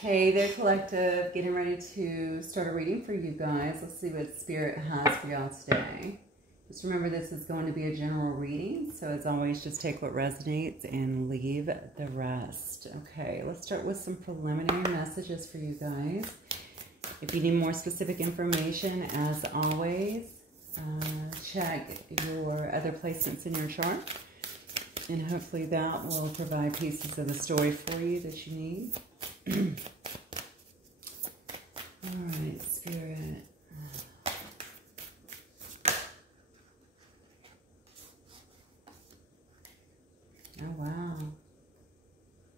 Hey there, collective. Getting ready to start a reading for you guys. Let's see what Spirit has for y'all today. Just remember, this is going to be a general reading. So as always, just take what resonates and leave the rest. Okay, let's start with some preliminary messages for you guys. If you need more specific information, as always, check your other placements in your chart. And hopefully that will provide pieces of the story for you that you need. All right, Spirit. Oh, wow.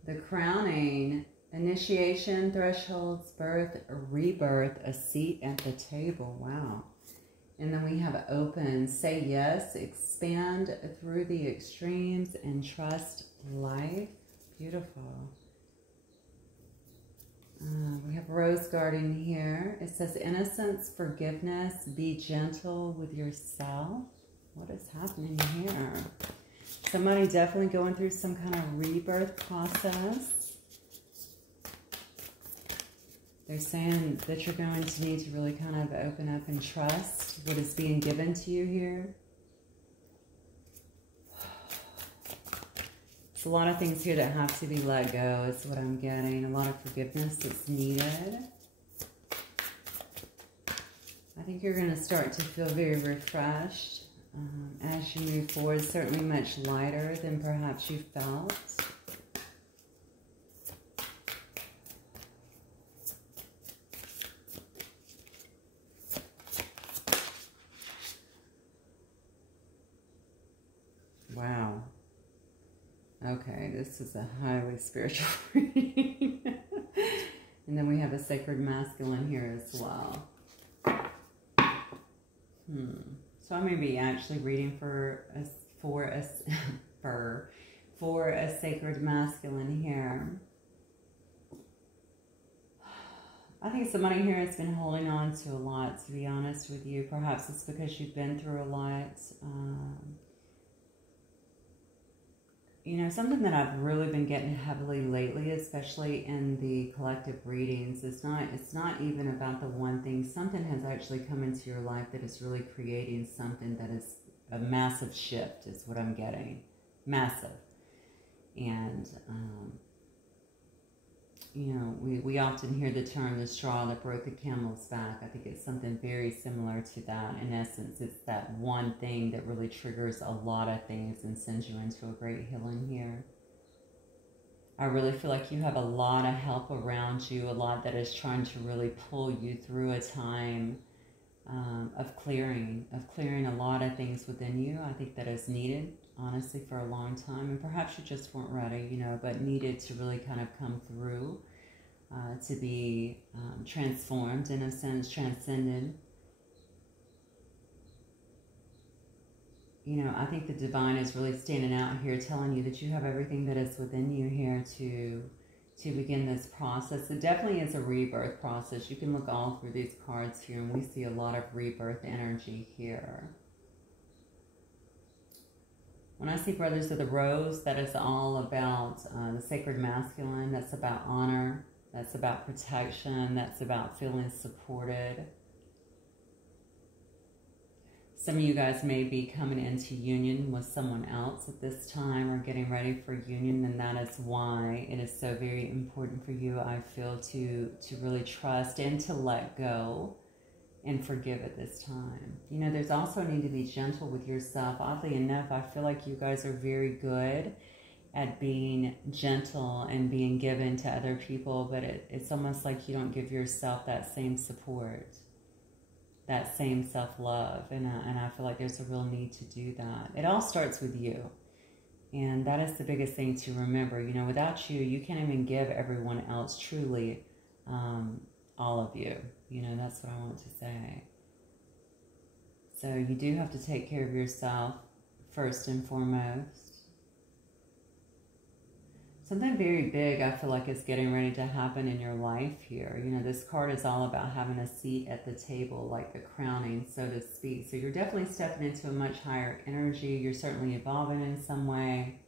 The crowning, initiation, thresholds, birth, rebirth, a seat at the table. Wow. And then we have open, say yes, expand through the extremes, and trust life. Beautiful. We have rose garden here. It says innocence, forgiveness, be gentle with yourself. What is happening here? Somebody definitely going through some kind of rebirth process. They're saying that you're going to need to really kind of open up and trust what is being given to you here. It's a lot of things here that have to be let go is what I'm getting. A lot of forgiveness is needed. I think you're going to start to feel very refreshed as you move forward. Certainly much lighter than perhaps you felt. Wow. Okay, this is a highly spiritual reading. And then we have a sacred masculine here as well. So I may be actually reading for a sacred masculine here. I think somebody here has been holding on to a lot, to be honest with you. Perhaps it's because you've been through a lot. You know, something that I've really been getting heavily lately, especially in the collective readings, it's not even about the one thing. Something has actually come into your life that is really creating something that is a massive shift, is what I'm getting. Massive. And, you know, we often hear the term, the straw that broke the camel's back. I think it's something very similar to that. In essence, it's that one thing that really triggers a lot of things and sends you into a great healing here. I really feel like you have a lot of help around you, a lot that is trying to really pull you through a time of clearing a lot of things within you. I think that is needed, honestly, for a long time. And perhaps you just weren't ready, you know, but needed to really kind of come through to be transformed, in a sense, transcended. You know, I think the divine is really standing out here, telling you that you have everything that is within you here to begin this process. It definitely is a rebirth process. You can look all through these cards here, and we see a lot of rebirth energy here. When I see Brothers of the Rose, that is all about the sacred masculine. That's about honor. That's about protection. That's about feeling supported. Some of you guys may be coming into union with someone else at this time, or getting ready for union, and that is why it is so very important for you, I feel, to really trust and to let go and forgive at this time. You know, there's also a need to be gentle with yourself. Oddly enough, I feel like you guys are very good at being gentle and being given to other people, but it's almost like you don't give yourself that same support, that same self-love, and I feel like there's a real need to do that. It all starts with you, and that is the biggest thing to remember. You know, without you, you can't even give everyone else truly all of you. You know, that's what I want to say. So you do have to take care of yourself first and foremost. Something very big, I feel like, is getting ready to happen in your life here. You know, this card is all about having a seat at the table, like the crowning, so to speak. So you're definitely stepping into a much higher energy. You're certainly evolving in some way.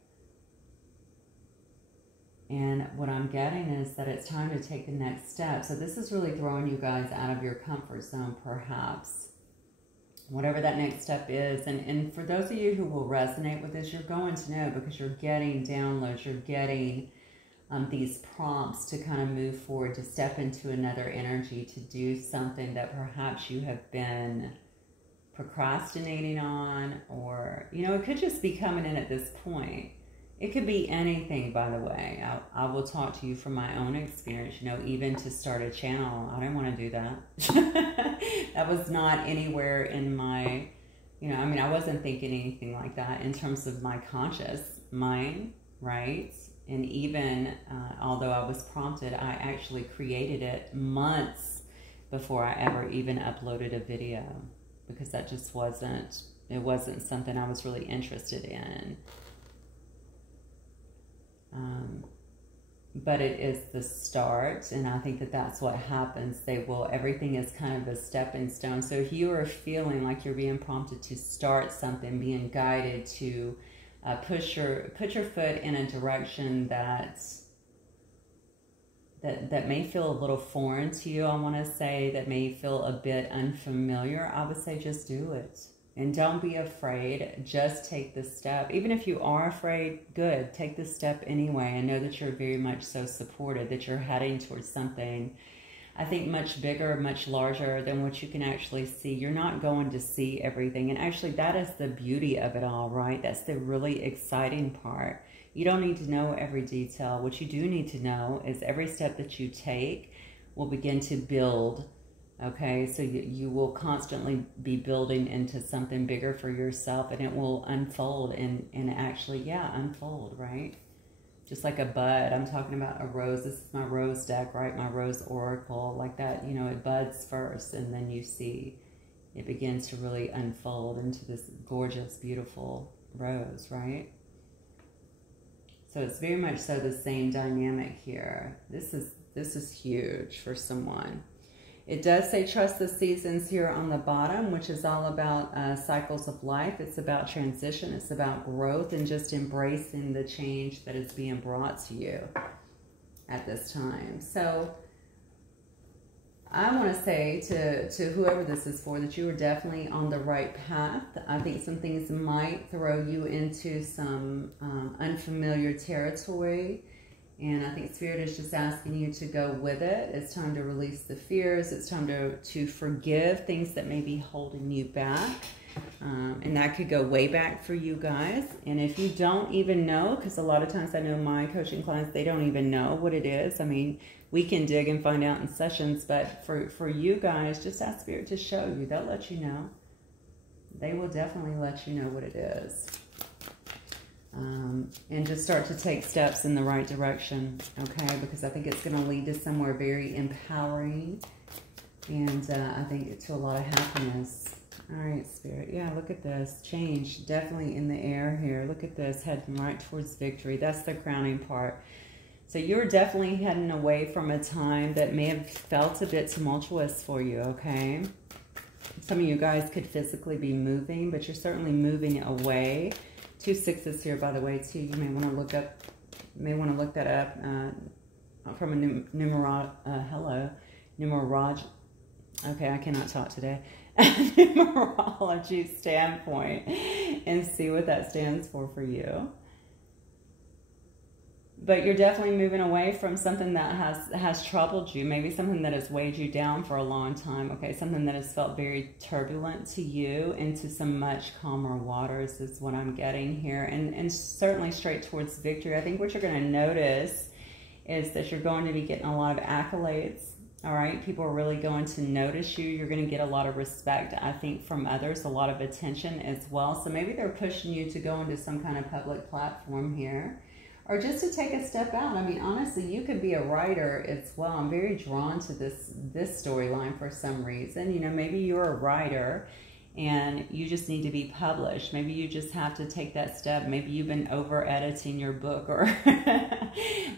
And what I'm getting is that it's time to take the next step. So this is really throwing you guys out of your comfort zone, perhaps. Whatever that next step is. And for those of you who will resonate with this, you're going to know, because you're getting downloads, you're getting these prompts to kind of move forward, to step into another energy, to do something that perhaps you have been procrastinating on, or, you know, it could just be coming in at this point. It could be anything, by the way. I will talk to you from my own experience, you know, even to start a channel. I didn't want to do that. That was not anywhere in my, you know, I mean, I wasn't thinking anything like that in terms of my conscious mind, right? And even, although I was prompted, I actually created it months before I ever even uploaded a video, because that just wasn't, it wasn't something I was really interested in. But it is the start, and I think that that's what happens. Everything is kind of a stepping stone. So if you are feeling like you're being prompted to start something, being guided to put your foot in a direction that may feel a little foreign to you, I want to say, that may feel a bit unfamiliar, I would say just do it. And don't be afraid. Just take the step. Even if you are afraid, good. Take the step anyway, and know that you're very much so supported, that you're heading towards something, I think, much bigger, much larger than what you can actually see. You're not going to see everything. And actually, that is the beauty of it all, right? That's the really exciting part. You don't need to know every detail. What you do need to know is every step that you take will begin to build. Okay, so you will constantly be building into something bigger for yourself, and it will unfold and actually, yeah, unfold, right? Just like a bud. I'm talking about a rose. This is my rose deck, right? My rose oracle, like that. You know, it buds first, and then you see it begins to really unfold into this gorgeous, beautiful rose, right? So it's very much so the same dynamic here. This is huge for someone. It does say trust the seasons here on the bottom, which is all about cycles of life. It's about transition. It's about growth and just embracing the change that is being brought to you at this time. So I want to say to whoever this is for, that you are definitely on the right path. I think some things might throw you into some unfamiliar territory. And I think Spirit is just asking you to go with it. It's time to release the fears. It's time to forgive things that may be holding you back. And that could go way back for you guys. And if you don't even know, because a lot of times I know my coaching clients, they don't even know what it is. I mean, we can dig and find out in sessions. But for you guys, just ask Spirit to show you. They'll let you know. They will definitely let you know what it is. And just start to take steps in the right direction, okay? Because I think it's going to lead to somewhere very empowering, and I think to a lot of happiness. All right, Spirit. Yeah, look at this. Change definitely in the air here. Look at this, heading right towards victory. That's the crowning part. So you're definitely heading away from a time that may have felt a bit tumultuous for you, okay? Some of you guys could physically be moving, but you're certainly moving away. 2 6s here, by the way, too. You may want to look up, that up from a numerology. Okay, I cannot talk today. Numerology standpoint, and see what that stands for you. But you're definitely moving away from something that has troubled you, maybe something that has weighed you down for a long time, okay? Something that has felt very turbulent to you, into some much calmer waters is what I'm getting here. And certainly straight towards victory. I think what you're going to notice is that you're going to be getting a lot of accolades, all right? People are really going to notice you. You're going to get a lot of respect, I think, from others, a lot of attention as well. So maybe they're pushing you to go into some kind of public platform here, or just to take a step out. I mean, honestly, you could be a writer as well. I'm very drawn to this storyline for some reason. You know, maybe you're a writer and you just need to be published. Maybe you just have to take that step. Maybe you've been over-editing your book, or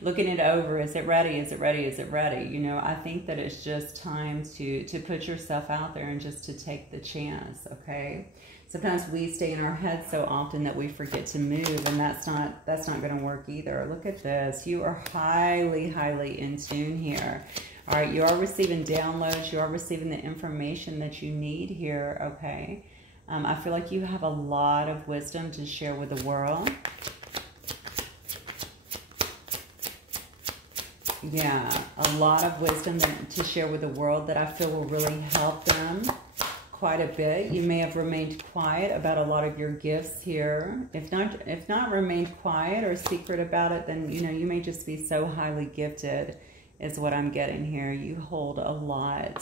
looking it over. Is it ready? Is it ready? Is it ready? You know, I think that it's just time to put yourself out there and just to take the chance, okay? Sometimes we stay in our head so often that we forget to move, and that's not going to work either. Look at this. You are highly, highly in tune here. All right, you are receiving downloads. You are receiving the information that you need here, okay? I feel like you have a lot of wisdom to share with the world. Yeah, a lot of wisdom to share with the world that I feel will really help them quite a bit. You may have remained quiet about a lot of your gifts here. If not remained quiet or secret about it, then, you know, you may just be so highly gifted is what I'm getting here. You hold a lot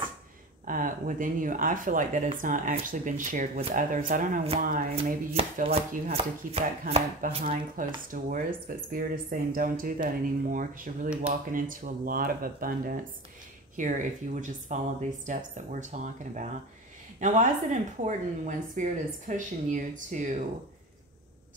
within you. I feel like that it's not actually been shared with others. I don't know why. Maybe you feel like you have to keep that kind of behind closed doors, but Spirit is saying don't do that anymore, because you're really walking into a lot of abundance here if you would just follow these steps that we're talking about. Now, why is it important when Spirit is pushing you to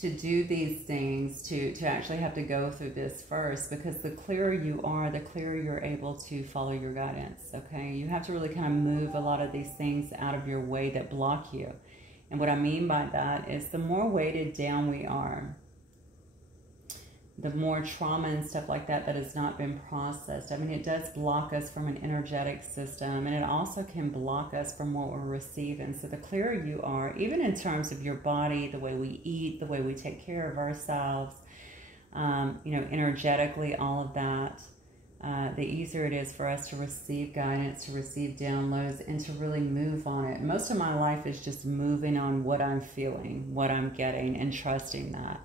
do these things, to actually have to go through this first? Because the clearer you are, the clearer you're able to follow your guidance, okay? You have to really kind of move a lot of these things out of your way that block you. And what I mean by that is the more weighted down we are, the more trauma and stuff like that has not been processed. I mean, it does block us from an energetic system, and it also can block us from what we're receiving. So the clearer you are, even in terms of your body, the way we eat, the way we take care of ourselves, you know, energetically, all of that, the easier it is for us to receive guidance, to receive downloads, and to really move on it. Most of my life is just moving on what I'm feeling, what I'm getting, and trusting that.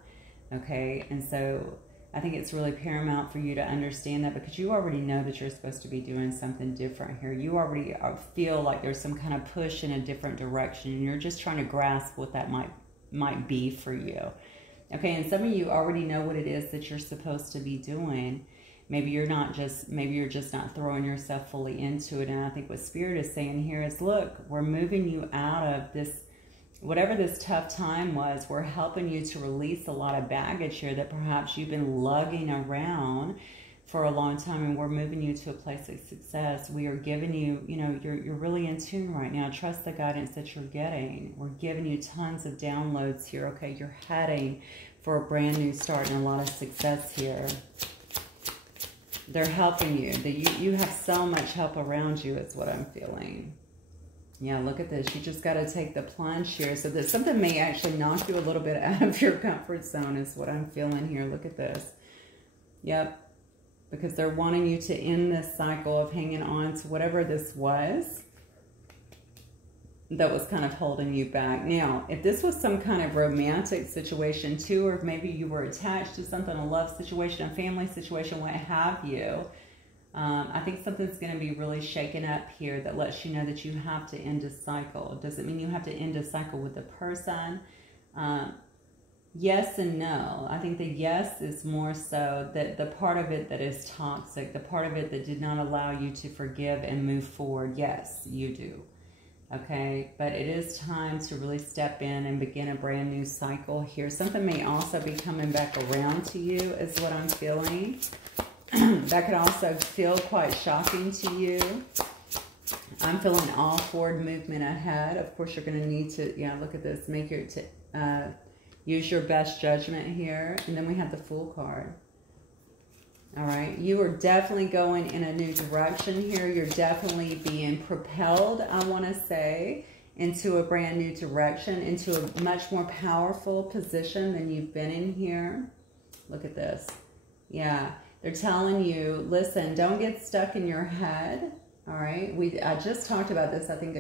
Okay, and so I think it's really paramount for you to understand that, because you already know that you're supposed to be doing something different here. You already feel like there's some kind of push in a different direction, and you're just trying to grasp what that might be for you. Okay, and some of you already know what it is that you're supposed to be doing. Maybe you're just not throwing yourself fully into it. And I think what Spirit is saying here is, look, we're moving you out of this. Whatever this tough time was, we're helping you to release a lot of baggage here that perhaps you've been lugging around for a long time, and we're moving you to a place of success. We are giving you, you know, you're really in tune right now. Trust the guidance that you're getting. We're giving you tons of downloads here, okay? You're heading for a brand new start and a lot of success here. They're helping you. You have so much help around you is what I'm feeling. Yeah, look at this. You just got to take the plunge here. So that something may actually knock you a little bit out of your comfort zone is what I'm feeling here. Look at this. Yep. Because they're wanting you to end this cycle of hanging on to whatever this was that was kind of holding you back. Now, if this was some kind of romantic situation too, or if maybe you were attached to something, a love situation, a family situation, what have you, I think something's going to be really shaken up here that lets you know that you have to end a cycle. Does it mean you have to end a cycle with the person? Yes and no. I think the yes is more so that the part of it that is toxic, the part of it that did not allow you to forgive and move forward, yes, you do. Okay, but it is time to really step in and begin a brand new cycle here. Something may also be coming back around to you is what I'm feeling. That could also feel quite shocking to you. I'm feeling all forward movement ahead. Of course, you're going to need to, yeah, look at this. Use your best judgment here. And then we have the Fool card. All right. You are definitely going in a new direction here. You're definitely being propelled, I want to say, into a brand new direction, into a much more powerful position than you've been in here. Look at this. Yeah. They're telling you, listen, don't get stuck in your head, all right? I just talked about this, I think,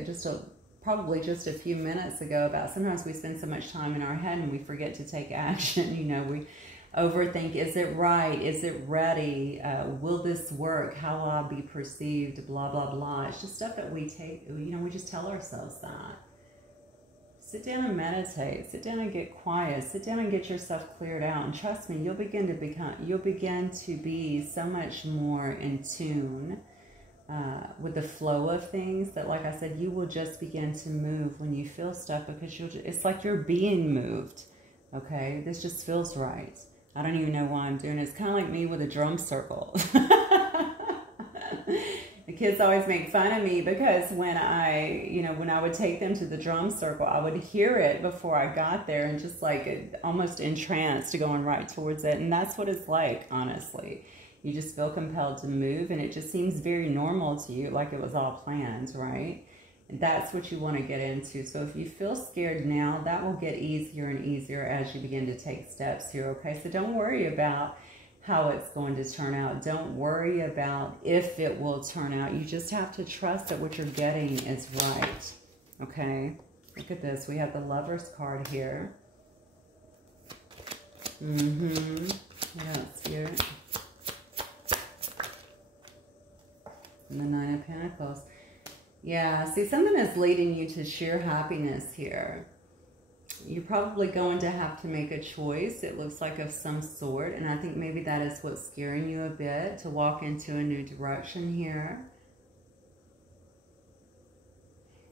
probably just a few minutes ago, about sometimes we spend so much time in our head and we forget to take action. You know, we overthink, is it right? Is it ready? Will this work? How will I be perceived? Blah, blah, blah. It's just stuff that we take, you know, we just tell ourselves that. Sit down and meditate. Sit down and get quiet. Sit down and get yourself cleared out. And trust me, you'll begin to be so much more in tune with the flow of things that, like I said, you will just begin to move when you feel stuff, because it's like you're being moved. Okay, this just feels right. I don't even know why I'm doing it. It's kind of like me with a drum circle. It kids always make fun of me because when when I would take them to the drum circle, I would hear it before I got there and just like almost entranced going right towards it. And that's what it's like, honestly. You just feel compelled to move, and it just seems very normal to you, like it was all planned, right? And that's what you want to get into. So if you feel scared now, that will get easier and easier as you begin to take steps here, okay? So don't worry about how it's going to turn out. Don't worry about if it will turn out. You just have to trust that what you're getting is right, okay? Look at this. We have the Lover's card here. Yeah, Spirit. And the Nine of Pentacles. Yeah, see, something is leading you to sheer happiness here. You're probably going to have to make a choice, it looks like, of some sort. And I think maybe that is what's scaring you a bit, to walk into a new direction here.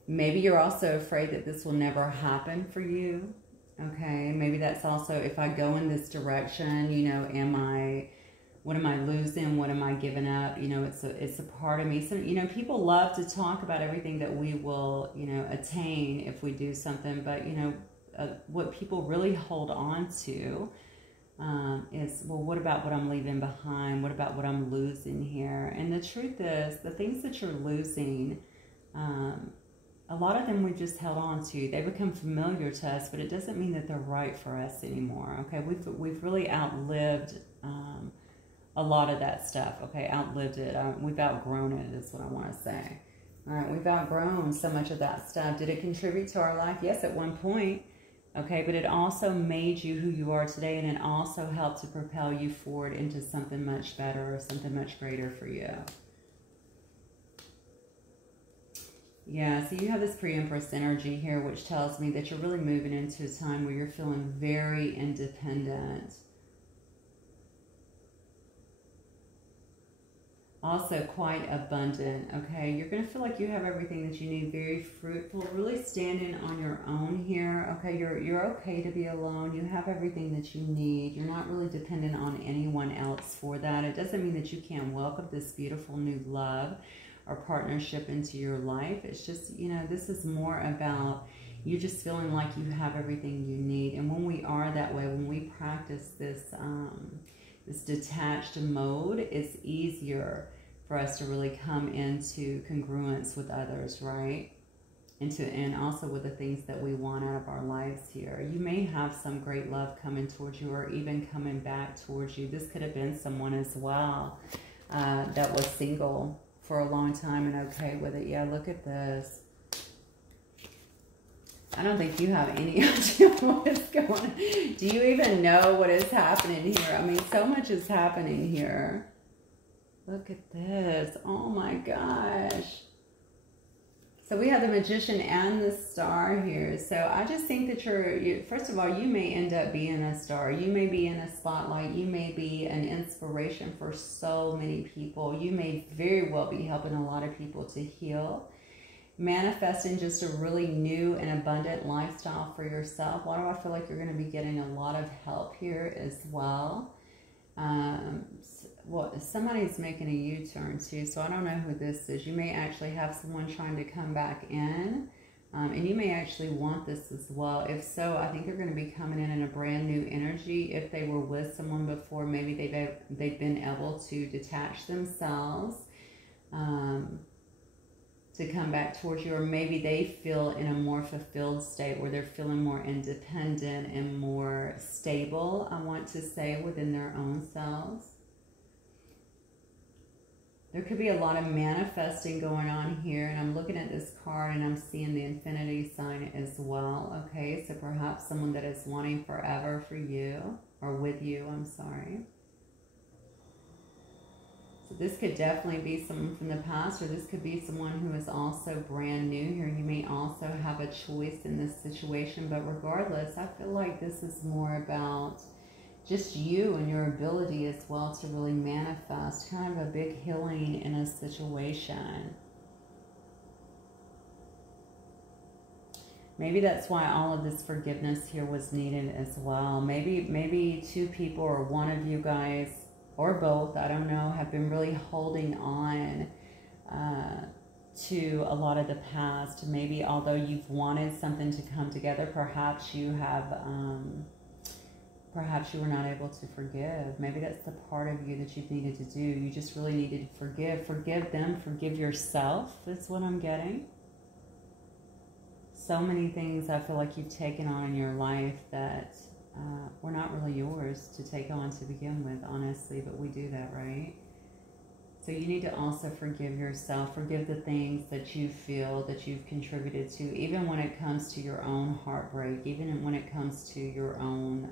Maybe you're also afraid that this will never happen for you. Okay, maybe that's also, if I go in this direction, you know, what am I losing? What am I giving up? You know, it's a part of me. So, you know, people love to talk about everything that we will, you know, attain if we do something. But, you know, what people really hold on to is, well, what about what I'm leaving behind? What about what I'm losing here? And the truth is, the things that you're losing, a lot of them we just held on to. They become familiar to us, but it doesn't mean that they're right for us anymore. Okay, we've really outlived a lot of that stuff. Okay, outlived it. We've outgrown it, is what I want to say. All right, we've outgrown so much of that stuff. Did it contribute to our life? Yes, at one point. Okay, but it also made you who you are today, and it also helped to propel you forward into something much better or something much greater for you. Yeah, so you have this pre-Empress energy here, which tells me that you're really moving into a time where you're feeling very independent. Also quite abundant, okay? You're going to feel like you have everything that you need, very fruitful, really standing on your own here, okay? You're okay to be alone. You have everything that you need. You're not really dependent on anyone else for that. It doesn't mean that you can't welcome this beautiful new love or partnership into your life. It's just, you know, this is more about you just feeling like you have everything you need. And when we are that way, when we practice this this detached mode, it's easier for us to really come into congruence with others, right? And also with the things that we want out of our lives here. You may have some great love coming towards you, or even coming back towards you. This could have been someone as well that was single for a long time and okay with it. Yeah, look at this. I don't think you have any idea what is going on. Do you even know what is happening here? I mean, so much is happening here. Look at this. Oh my gosh. So we have the Magician and the Star here. So I just think that first of all, you may end up being a star. You may be in a spotlight. You may be an inspiration for so many people. You may very well be helping a lot of people to heal. Manifesting just a really new and abundant lifestyle for yourself. Why do I feel like you're going to be getting a lot of help here as well? Well, somebody's making a U-turn too, so I don't know who this is. You may actually have someone trying to come back in, and you may actually want this as well. If so, I think they're going to be coming in a brand new energy. If they were with someone before, maybe they've been able to detach themselves, to come back towards you, or maybe they feel in a more fulfilled state where they're feeling more independent and more stable, I want to say, within their own selves. There could be a lot of manifesting going on here, and I'm looking at this card and I'm seeing the infinity sign as well. Okay, so perhaps someone that is wanting forever for you, or with you, I'm sorry. So this could definitely be someone from the past, or this could be someone who is also brand new here. You may also have a choice in this situation, but regardless, I feel like this is more about just you and your ability as well to really manifest kind of a big healing in a situation. Maybe that's why all of this forgiveness here was needed as well. Maybe two people, or one of you guys, or both, I don't know, have been really holding on to a lot of the past. Maybe although you've wanted something to come together, perhaps you have, perhaps you were not able to forgive. Maybe that's the part of you that you've needed to do. You just really needed to forgive. Forgive them, forgive yourself, that's what I'm getting. So many things I feel like you've taken on in your life that were not really yours to take on to begin with, honestly, but we do that, right? So you need to also forgive yourself, forgive the things that you feel that you've contributed to, even when it comes to your own heartbreak, even when it comes to your own,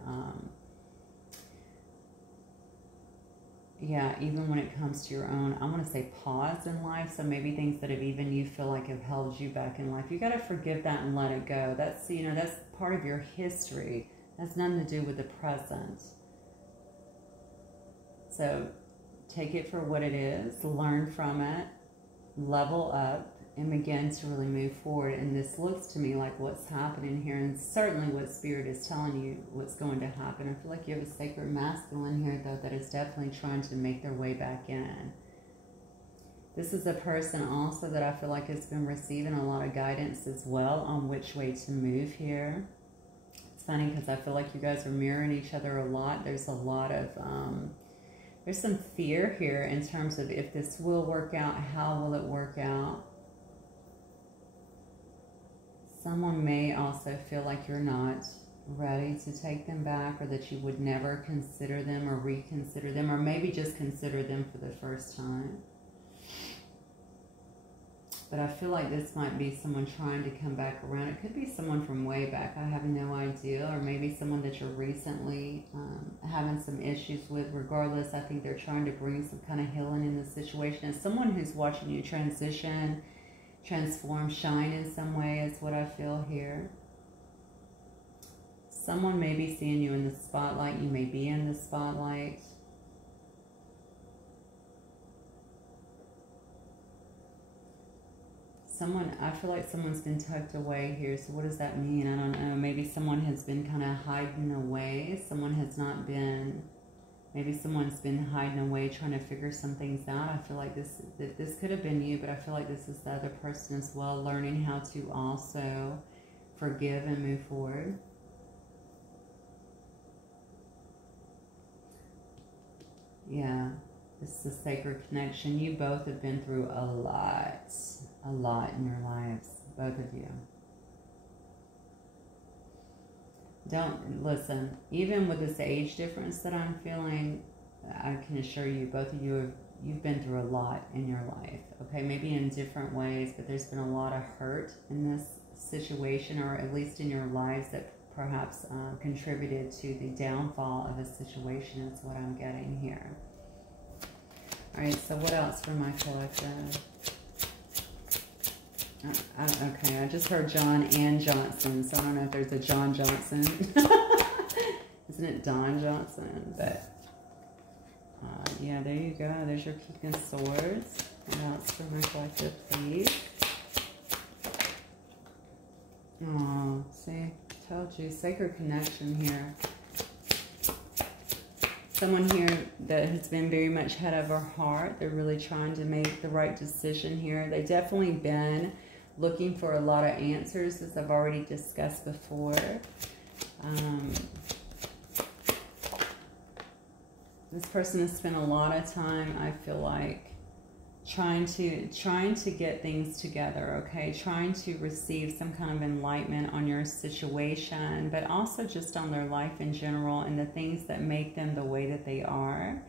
even when it comes to your own, I want to say pause in life. So maybe things that have even you feel like have held you back in life. You got to forgive that and let it go. That's, you know, that's part of your history. That's nothing to do with the present. So take it for what it is, learn from it, level up, and begin to really move forward. And this looks to me like what's happening here, and certainly what Spirit is telling you what's going to happen. I feel like you have a sacred masculine here, though, that is definitely trying to make their way back in. This is a person also that I feel like has been receiving a lot of guidance as well on which way to move here. It's funny because I feel like you guys are mirroring each other a lot. There's a lot of... there's some fear here in terms of if this will work out, how will it work out? Someone may also feel like you're not ready to take them back, or that you would never consider them or reconsider them, or maybe just consider them for the first time. But I feel like this might be someone trying to come back around. It could be someone from way back. I have no idea. Or maybe someone that you're recently having some issues with. Regardless, I think they're trying to bring some kind of healing in the situation. As someone who's watching you transition, transform, shine in some way is what I feel here. Someone may be seeing you in the spotlight. You may be in the spotlight. Someone, I feel like someone's been tucked away here. So what does that mean? I don't know. Maybe someone has been kind of hiding away. Someone has not been, maybe someone's been hiding away trying to figure some things out. I feel like this could have been you, but I feel like this is the other person as well, learning how to also forgive and move forward. Yeah, this is a sacred connection. You both have been through a lot in your lives, both of you. Don't listen, even with this age difference that I'm feeling, I can assure you, both of you you've been through a lot in your life. Okay, maybe in different ways, but there's been a lot of hurt in this situation, or at least in your lives, that perhaps contributed to the downfall of a situation is what I'm getting here. All right, so what else for my collective? Okay, I just heard John and Johnson, so I don't know if there's a John Johnson. Isn't it Don Johnson? But yeah, there you go. There's your King of Swords. What else for my collective, please? Oh, see, told you, sacred connection here. Someone here that has been very much head over heart. They're really trying to make the right decision here. They've definitely been looking for a lot of answers, as I've already discussed before. This person has spent a lot of time, I feel like, trying to get things together, okay? Trying to receive some kind of enlightenment on your situation, but also just on their life in general and the things that make them the way that they are.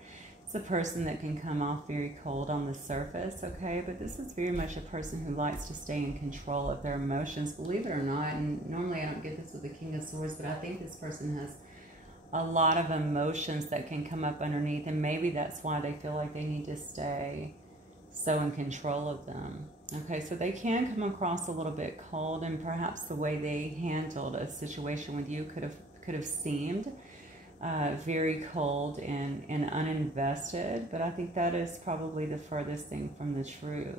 It's a person that can come off very cold on the surface, okay? But this is very much a person who likes to stay in control of their emotions, believe it or not. And normally I don't get this with the King of Swords, but I think this person has a lot of emotions that can come up underneath, and maybe that's why they feel like they need to stay so in control of them. Okay, so they can come across a little bit cold, and perhaps the way they handled a situation with you could have seemed very cold and uninvested, but I think that is probably the furthest thing from the truth.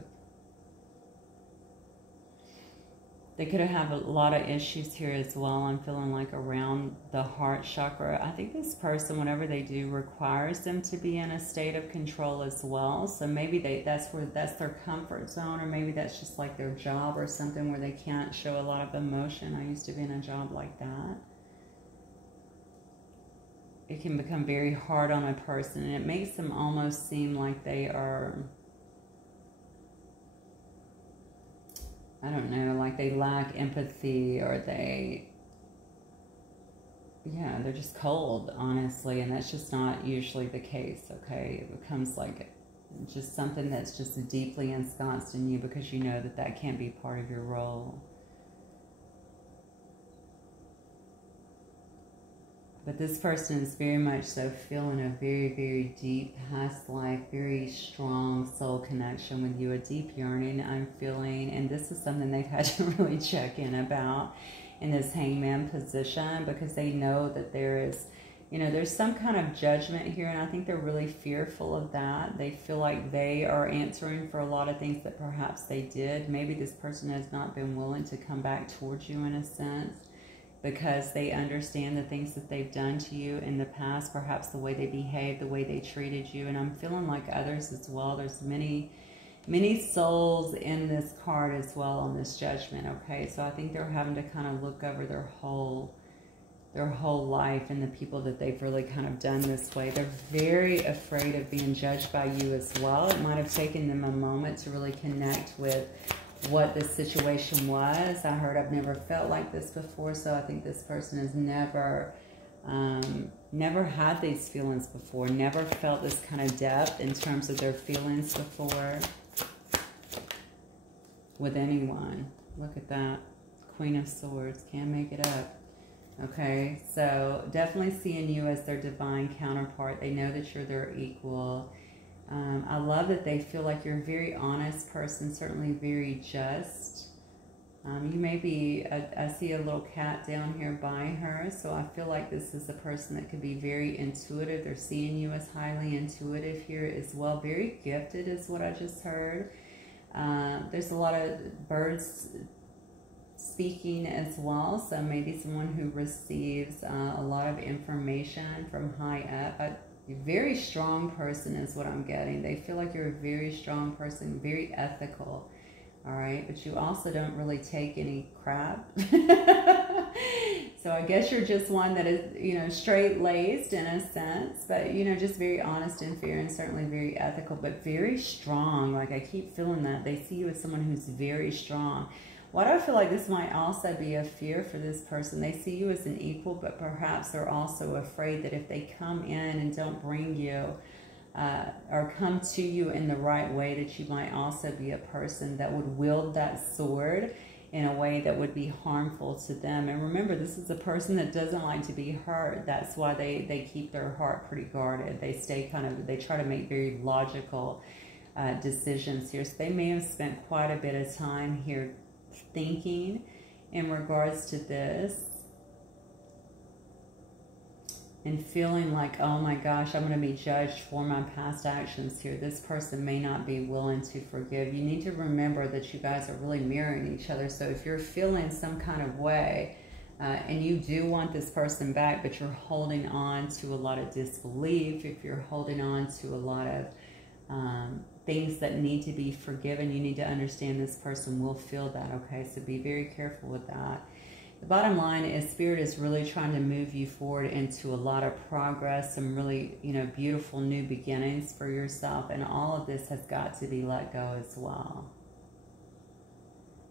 They could have a lot of issues here as well. I'm feeling like around the heart chakra. I think this person, whatever they do, requires them to be in a state of control as well. So maybe that's their comfort zone, or maybe that's just like their job or something where they can't show a lot of emotion. I used to be in a job like that. It can become very hard on a person, and it makes them almost seem like they are, I don't know, like they lack empathy, or they're just cold, honestly, and that's just not usually the case, okay? It becomes like just something that's just deeply ensconced in you because you know that can't be part of your role. But this person is very much so feeling a very, very deep past life, very strong soul connection with you, a deep yearning I'm feeling. And this is something they've had to really check in about in this hangman position, because they know that there is, there's some kind of judgment here. And I think they're really fearful of that. They feel like they are answering for a lot of things that perhaps they did. Maybe this person has not been willing to come back towards you in a sense, because they understand the things that they've done to you in the past, perhaps the way they behaved, the way they treated you. And I'm feeling like others as well. There's many, many souls in this card as well on this judgment, okay? So I think they're having to kind of look over their whole life and the people that they've really kind of done this way. They're very afraid of being judged by you as well. It might have taken them a moment to really connect with what the situation was. I heard I've never felt like this before, so I think this person has never had these feelings before, never felt this kind of depth in terms of their feelings before with anyone. Look at that. Queen of Swords. Can't make it up. Okay, so definitely seeing you as their divine counterpart. They know that you're their equal. I love that they feel like you're a very honest person, certainly very just. You may be, I see a little cat down here by her, so I feel like this is a person that could be very intuitive. They're seeing you as highly intuitive here as well. Very gifted is what I just heard. There's a lot of birds speaking as well, so maybe someone who receives a lot of information from high up. Very strong person is what I'm getting. They feel like you're a very strong person, very ethical, all right? But you also don't really take any crap. So I guess you're just one that is, straight-laced in a sense, but, just very honest and fair, and certainly very ethical, but very strong. Like, I keep feeling that. They see you as someone who's very strong. What I feel like this might also be a fear for this person. They see you as an equal, but perhaps they're also afraid that if they come in and don't bring you or come to you in the right way, that you might also be a person that would wield that sword in a way that would be harmful to them. And remember, this is a person that doesn't like to be hurt. That's why they keep their heart pretty guarded. They they try to make very logical decisions here. So they may have spent quite a bit of time here thinking in regards to this and feeling like, oh my gosh, I'm going to be judged for my past actions here. This person may not be willing to forgive. You need to remember that you guys are really mirroring each other. So if you're feeling some kind of way and you do want this person back, but you're holding on to a lot of disbelief, if you're holding on to a lot of things that need to be forgiven, you need to understand this person will feel that, okay? So be very careful with that. The bottom line is Spirit is really trying to move you forward into a lot of progress, some really, beautiful new beginnings for yourself, and all of this has got to be let go as well.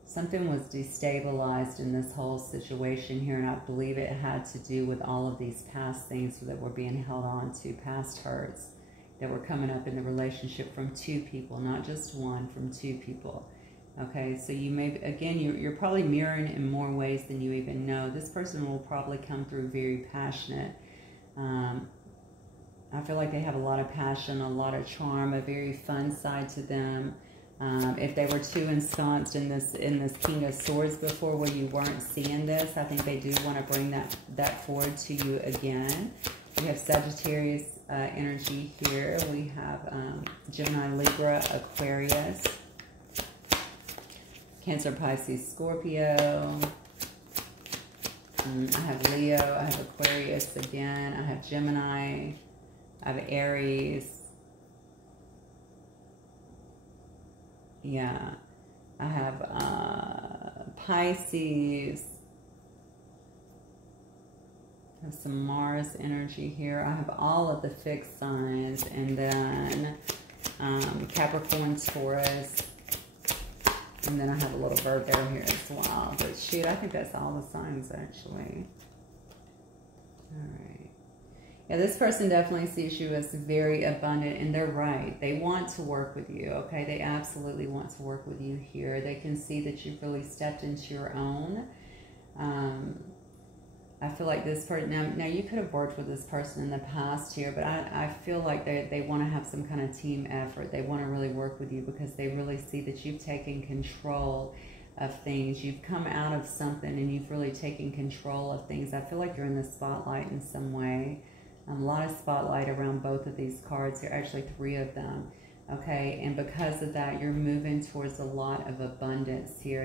Something was destabilized in this whole situation here, and I believe it had to do with all of these past things that were being held on to, past hurts that were coming up in the relationship from two people, not just one, from two people. Okay, so you may, again, you're probably mirroring in more ways than you even know. This person will probably come through very passionate. I feel like they have a lot of passion, a lot of charm, a very fun side to them. If they were too ensconced in this King of Swords before, where you weren't seeing this, I think they do want to bring that forward to you again. We have Sagittarius energy here. We have Gemini, Libra, Aquarius, Cancer, Pisces, Scorpio. I have Leo. I have Aquarius again. I have Gemini. I have Aries. Yeah. I have Pisces. I have some Mars energy here. I have all of the fixed signs. And then Capricorn, Taurus. And then I have a little Virgo here as well. But shoot, I think that's all the signs actually. All right. Yeah, this person definitely sees you as very abundant, and they're right. They want to work with you, okay? They absolutely want to work with you here. They can see that you've really stepped into your own. I feel like this person, now you could have worked with this person in the past here, but I feel like they want to have some kind of team effort. They want to really work with you because they really see that you've taken control of things. You've come out of something and you've really taken control of things. I feel like you're in the spotlight in some way. A lot of spotlight around both of these cards. There are actually 3 of them. Okay, and because of that, you're moving towards a lot of abundance here.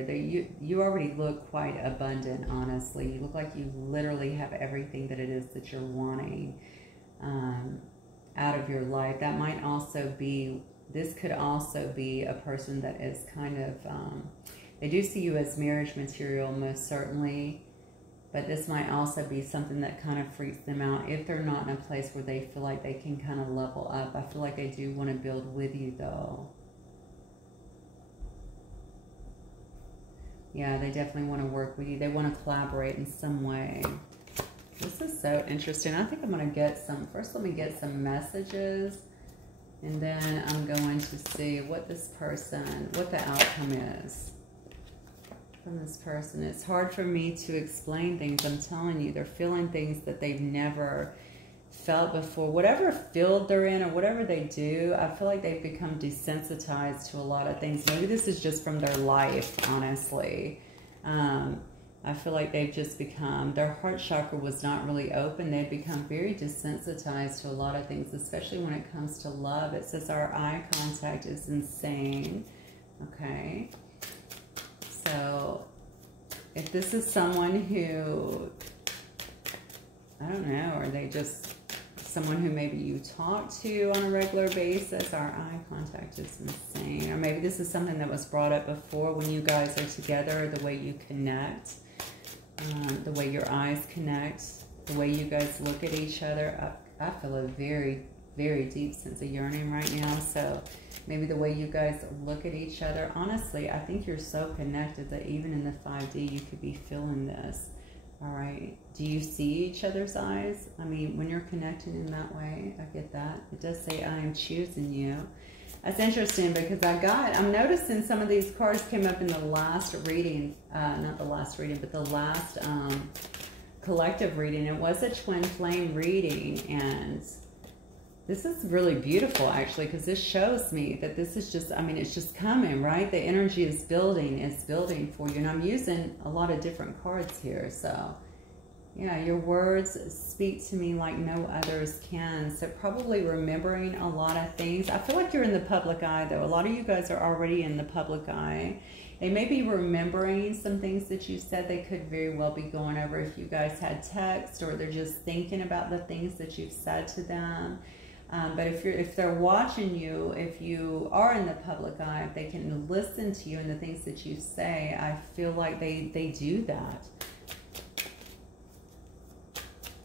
You already look quite abundant, honestly. You look like you literally have everything that it is that you're wanting out of your life. That might also be, this could also be a person that is kind of, they do see you as marriage material, most certainly. But this might also be something that kind of freaks them out if they're not in a place where they feel like they can kind of level up. I feel like they do want to build with you, though. Yeah, they definitely want to work with you. They want to collaborate in some way. This is so interesting. I think I'm going to get some, first let me get some messages. And then I'm going to see what this person, what the outcome is from this person. It's hard for me to explain things. I'm telling you, they're feeling things that they've never felt before. Whatever field they're in or whatever they do, I feel like they've become desensitized to a lot of things. Maybe this is just from their life, honestly. I feel like they've just become, their heart chakra was not really open. They've become very desensitized to a lot of things, especially when it comes to love. It says our eye contact is insane. Okay. So, if this is someone who, I don't know, are they just someone who maybe you talk to on a regular basis? Our eye contact is insane. Or maybe this is something that was brought up before when you guys are together, the way you connect, the way your eyes connect, the way you guys look at each other. I feel a very, very deep sense of yearning right now. So, maybe the way you guys look at each other. Honestly, I think you're so connected that even in the 5D, you could be feeling this. All right. Do you see each other's eyes? I mean, when you're connecting in that way, I get that. It does say, I am choosing you. That's interesting because I'm noticing some of these cards came up in the last reading. Not the last reading, but the last collective reading. It was a twin flame reading, and this is really beautiful, actually, because this shows me that this is just, I mean, it's just coming, right? The energy is building. It's building for you. And I'm using a lot of different cards here. So, yeah, your words speak to me like no others can. So probably remembering a lot of things. I feel like you're in the public eye, though. A lot of you guys are already in the public eye. They may be remembering some things that you said. They could very well be going over if you guys had text, or they're just thinking about the things that you've said to them. But if they're watching you, if you are in the public eye, if they can listen to you and the things that you say, I feel like they do that.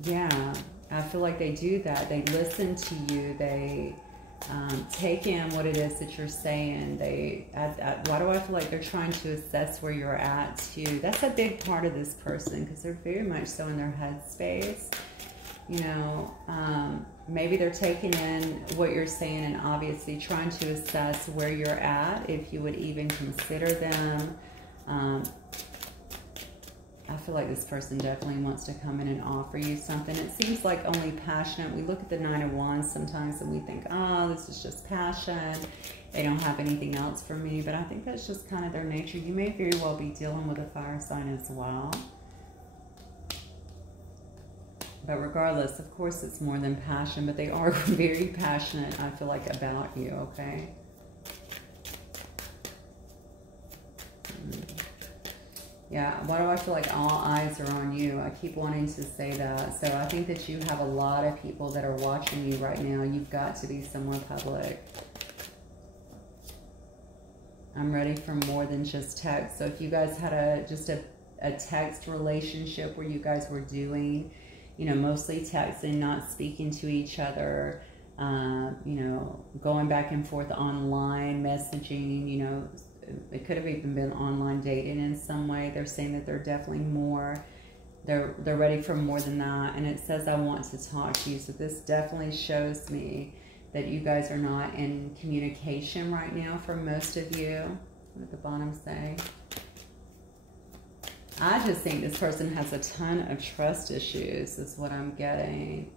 Yeah, I feel like they do that. They listen to you. They take in what it is that you're saying. Why do I feel like they're trying to assess where you're at too? That's a big part of this person because they're very much so in their headspace. You know, maybe they're taking in what you're saying and obviously trying to assess where you're at, if you would even consider them. I feel like this person definitely wants to come in and offer you something. It seems like only passionate. We look at the 9 of Wands sometimes and we think, oh, this is just passion. They don't have anything else for me. But I think that's just kind of their nature. You may very well be dealing with a fire sign as well. But regardless, of course, it's more than passion, but they are very passionate, I feel like, about you, okay? Yeah, why do I feel like all eyes are on you? I keep wanting to say that. So I think that you have a lot of people that are watching you right now. You've got to be somewhere public. I'm ready for more than just text. So if you guys had just a text relationship where you guys were doing, you know, mostly texting, not speaking to each other, you know, going back and forth online, messaging, you know, it could have even been online dating in some way. They're saying that they're definitely more, they're ready for more than that. And it says, I want to talk to you. So this definitely shows me that you guys are not in communication right now for most of you. What did the bottom say? I just think this person has a ton of trust issues is what I'm getting.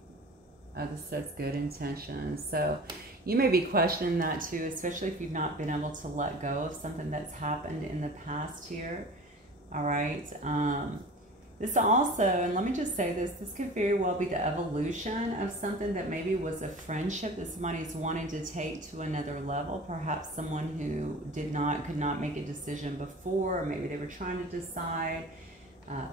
This says good intentions. So you may be questioning that too, especially if you've not been able to let go of something that's happened in the past here. All right. This also, and let me just say this could very well be the evolution of something that maybe was a friendship that somebody's wanting to take to another level. Perhaps someone who could not make a decision before, or maybe they were trying to decide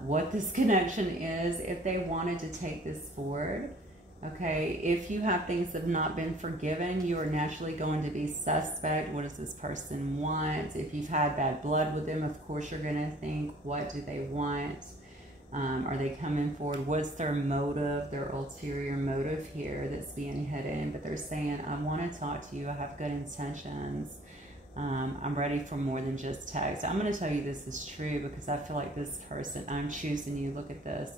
what this connection is, if they wanted to take this forward. Okay, if you have things that have not been forgiven, you are naturally going to be suspect. What does this person want? If you've had bad blood with them, of course you're going to think, what do they want? Are they coming forward? What's their motive, their ulterior motive here that's being hidden? But they're saying, I want to talk to you. I have good intentions. I'm ready for more than just text. I'm going to tell you this is true because I feel like this person, I'm choosing you. Look at this.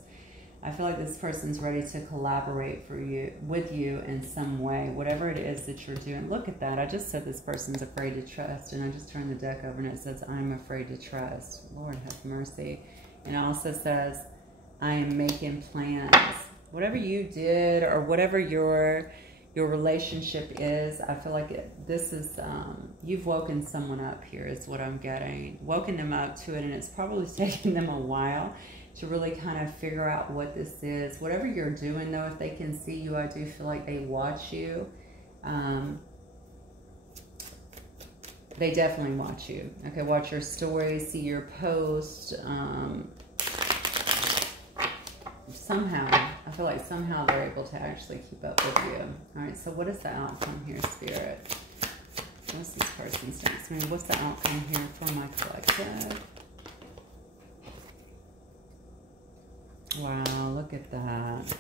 I feel like this person's ready to collaborate with you in some way, whatever it is that you're doing. Look at that. I just said this person's afraid to trust, and I just turned the deck over and it says, I'm afraid to trust. Lord have mercy. And it also says, I am making plans. Whatever you did or whatever your relationship is, I feel like this is, you've woken someone up here is what I'm getting. Woken them up to it, and it's probably taking them a while to really kind of figure out what this is. Whatever you're doing, though, if they can see you, I do feel like they watch you. They definitely watch you. Okay, watch your stories, see your posts. Somehow, I feel like somehow they're able to actually keep up with you. All right, so what is the outcome here, Spirit? What's this person's next? I mean, what's the outcome here for my collective? Wow, look at that.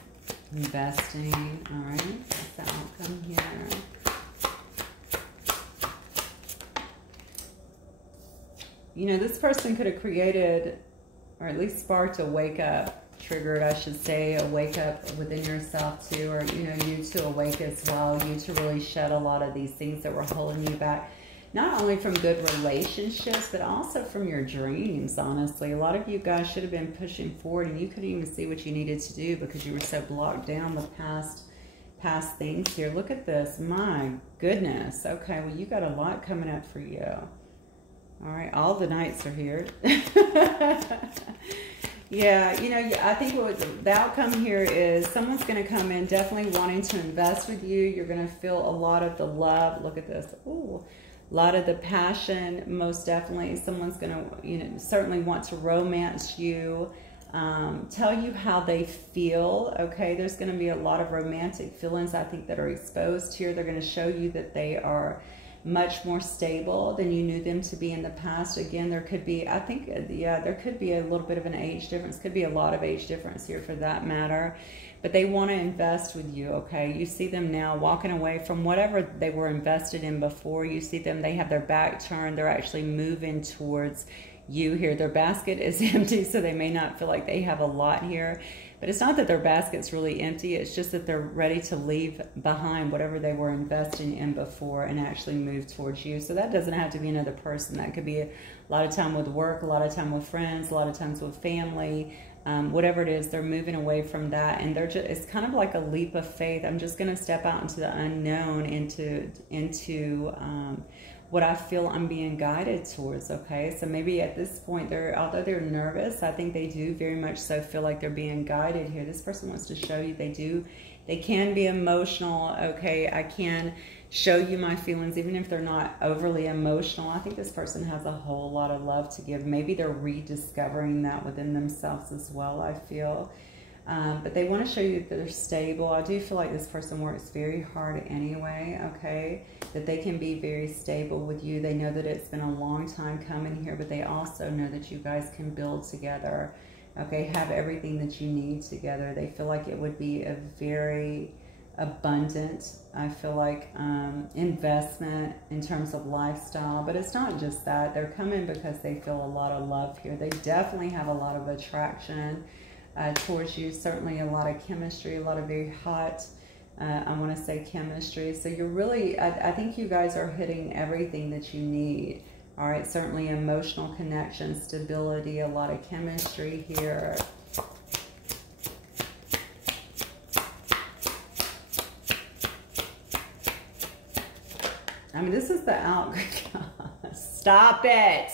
Investing. All right, what's the outcome here? You know, this person could have created, or at least sparked a wake up, triggered, I should say, a wake up within yourself too, or, you know, you to awake as well, you to really shed a lot of these things that were holding you back. Not only from good relationships, but also from your dreams, honestly. A lot of you guys should have been pushing forward, and you couldn't even see what you needed to do because you were so blocked down with past things here. Look at this. My goodness. Okay, well, you got a lot coming up for you. All right, all the knights are here. Yeah, you know, I think the outcome here is someone's going to come in definitely wanting to invest with you. You're going to feel a lot of the love. Look at this. Ooh. A lot of the passion, most definitely. Someone's going to, you know, certainly want to romance you, tell you how they feel, okay? There's going to be a lot of romantic feelings, I think, that are exposed here. They're going to show you that they are much more stable than you knew them to be in the past. Again, there could be, I think, yeah, there could be a little bit of an age difference. Could be a lot of age difference here for that matter. But they want to invest with you, okay? You see them now walking away from whatever they were invested in before. You see them, they have their back turned. They're actually moving towards you here. Their basket is empty, so they may not feel like they have a lot here. But it's not that their basket's really empty. It's just that they're ready to leave behind whatever they were investing in before and actually move towards you. So that doesn't have to be another person. That could be a lot of time with work, a lot of time with friends, a lot of times with family. Whatever it is, they're moving away from that, and they're just, it's kind of like a leap of faith. I'm just going to step out into the unknown, into what I feel I'm being guided towards, okay? So maybe at this point, although they're nervous, I think they do very much so feel like they're being guided here. This person wants to show you they can be emotional, okay? I can show you my feelings, even if they're not overly emotional. I think this person has a whole lot of love to give. Maybe they're rediscovering that within themselves as well, I feel. But they want to show you that they're stable. I do feel like this person works very hard anyway, okay? That they can be very stable with you. They know that it's been a long time coming here, but they also know that you guys can build together, okay? Have everything that you need together. They feel like it would be a very abundant, I feel like, investment in terms of lifestyle. But it's not just that. They're coming because they feel a lot of love here. They definitely have a lot of attraction towards you. Certainly a lot of chemistry, a lot of very hot, I want to say chemistry. So you're really, I think you guys are hitting everything that you need. All right, certainly emotional connection, stability, a lot of chemistry here. I mean, this is the outcome. Stop it.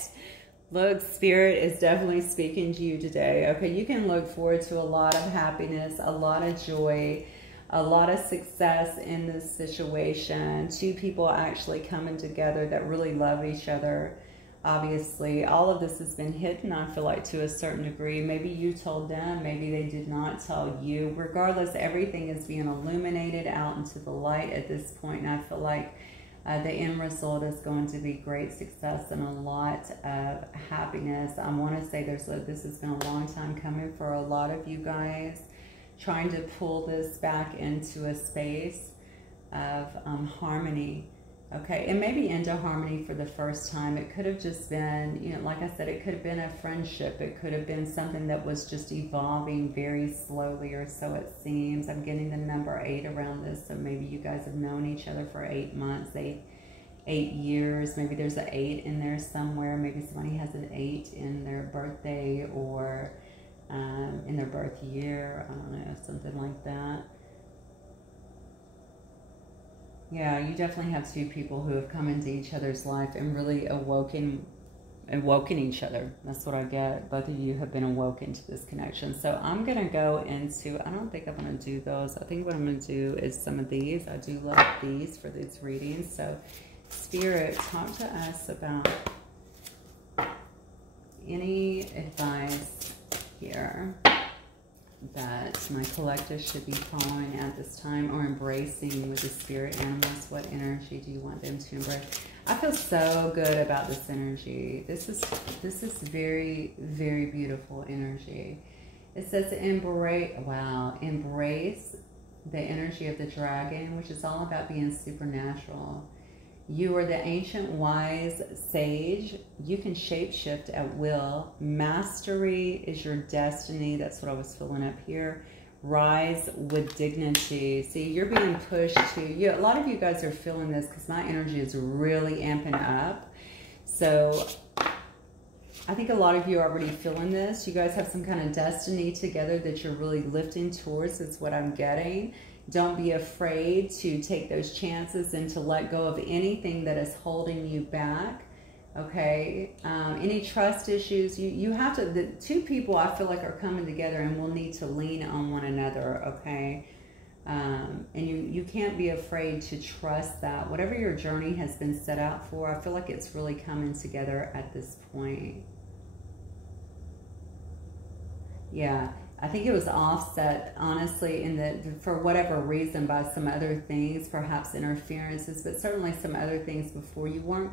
Look, Spirit is definitely speaking to you today. Okay, you can look forward to a lot of happiness, a lot of joy, a lot of success in this situation. Two people actually coming together that really love each other. Obviously, all of this has been hidden, I feel like, to a certain degree. Maybe you told them, maybe they did not tell you. Regardless, everything is being illuminated out into the light at this point, and I feel like the end result is going to be great success and a lot of happiness. I want to say this has been a long time coming for a lot of you guys, trying to pull this back into a space of harmony. Okay, and maybe into harmony for the first time. It could have just been, you know, like I said, it could have been a friendship. It could have been something that was just evolving very slowly, or so it seems. I'm getting the number 8 around this, so maybe you guys have known each other for 8 months, 8 years. Maybe there's an 8 in there somewhere. Maybe somebody has an 8 in their birthday or in their birth year. I don't know, something like that. Yeah, you definitely have two people who have come into each other's life and really awoken each other. That's what I get. Both of you have been awoken to this connection. So I'm going to go into, I don't think I'm going to do those. I think what I'm going to do is some of these. I do love these for these readings. So Spirit, talk to us about any advice here that my collective should be following at this time or embracing with the spirit animals. What energy do you want them to embrace? I feel so good about this energy. This is very, very beautiful energy. It says embrace, wow, embrace the energy of the dragon, which is all about being supernatural. You are the ancient wise sage. You can shapeshift at will. Mastery is your destiny. That's what I was filling up here. Rise with dignity. See, you're being pushed to, a lot of you guys are feeling this because my energy is really amping up. So I think a lot of you are already feeling this. You guys have some kind of destiny together that you're really lifting towards. Is what I'm getting. Don't be afraid to take those chances and to let go of anything that is holding you back, okay? Any trust issues, you have to, the two people I feel like are coming together and will need to lean on one another, okay? And you can't be afraid to trust that. Whatever your journey has been set out for, I feel like it's really coming together at this point. Yeah. I think it was offset, honestly, for whatever reason, by some other things, perhaps interferences, but certainly some other things before. You weren't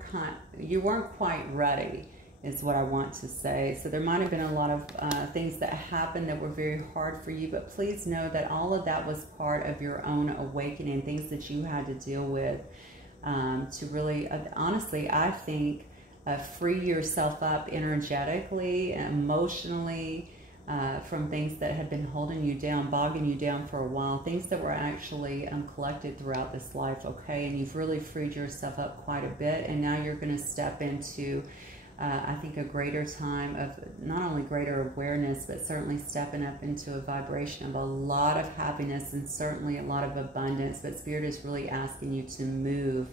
quite ready, is what I want to say. So there might have been a lot of things that happened that were very hard for you, but please know that all of that was part of your own awakening, things that you had to deal with to really, honestly, I think, free yourself up energetically, emotionally, from things that had been holding you down, bogging you down for a while, things that were actually collected throughout this life, okay? And you've really freed yourself up quite a bit, and now you're going to step into, I think, a greater time of not only greater awareness, but certainly stepping up into a vibration of a lot of happiness and certainly a lot of abundance. But Spirit is really asking you to move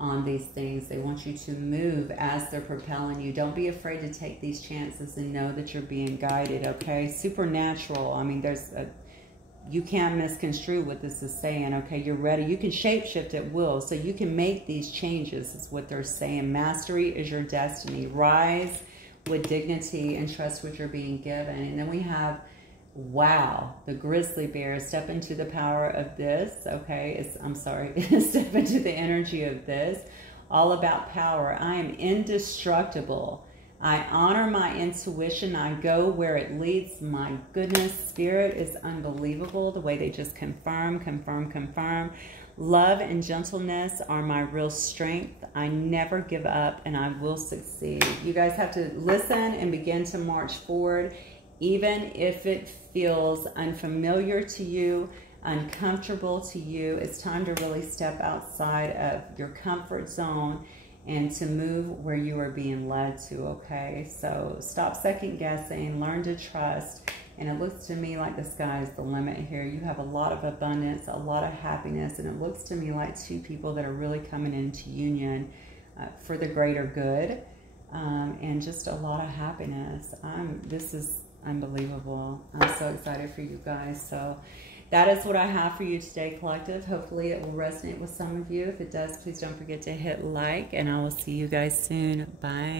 on these things. They want you to move as they're propelling you. Don't be afraid to take these chances and know that you're being guided, okay? Supernatural. I mean, you can't misconstrue what this is saying, okay? You're ready. You can shapeshift at will, so you can make these changes, is what they're saying. Mastery is your destiny. Rise with dignity and trust what you're being given. And then we have, wow, the grizzly bear. Step into the power of this, okay? Step into the energy of this. All about power. I am indestructible. I honor my intuition. I go where it leads. My goodness, spirit is unbelievable. The way they just confirm. Love and gentleness are my real strength. I never give up and I will succeed. You guys have to listen and begin to march forward, even if it feels unfamiliar to you, uncomfortable to you. It's time to really step outside of your comfort zone and to move where you are being led to, okay? So stop second guessing, learn to trust. And it looks to me like the sky is the limit here. You have a lot of abundance, a lot of happiness, and it looks to me like two people that are really coming into union for the greater good, and just a lot of happiness. This is unbelievable. I'm so excited for you guys. So that is what I have for you today, collective. Hopefully it will resonate with some of you. If it does, please don't forget to hit like, and I will see you guys soon. Bye.